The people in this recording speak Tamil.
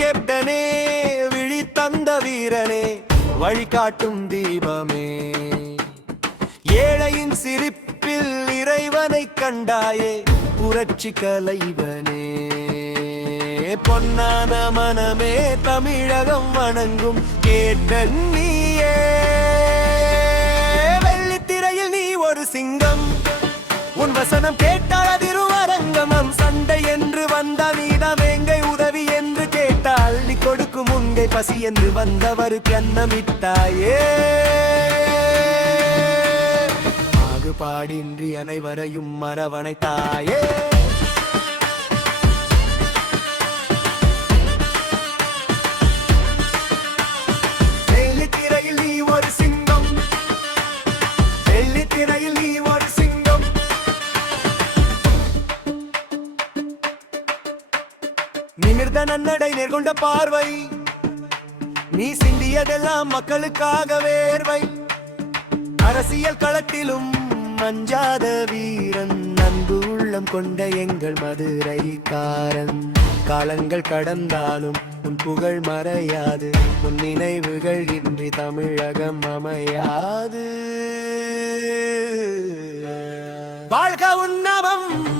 கேப்டனே விழி தந்த வீரனே வழிகாட்டும் தீபமே. ஏழையின் சிரிப்பில் இறைவனை கண்டாயே புரட்சி கலைவனே. பொன்னான மனமே தமிழகம் வணங்கும் கேட்ட நீயே. வெள்ளித்திரையில் நீ ஒரு சிங்கம் உன் வசனம் கேட்டால் அதிருவரங்கமம் சண்டை என்று வந்த நீதமே கொடுக்கும் உங்கை பசி என்று வந்தவருக்கு அன்னமிட்டாயே. பாகுபாடின்றி அனைவரையும் மரவணைத்தாயே கண்ட நன்னடை நேர்கொண்ட பார்வை. நீ சிந்தியதெல்லாம் மக்களுக்காக வேர்வை. அரசியல் களத்திலும் மஞ்சாத வீரன் அன்பு உள்ளம் கொண்ட எங்கள் மதுரைக்காரன். காலங்கள் கடந்தாலும் உன் புகழ் மறையாது. உன் நினைவுகள் இன்றி தமிழகம் அமையாது. வாழ்க உன்னவம்.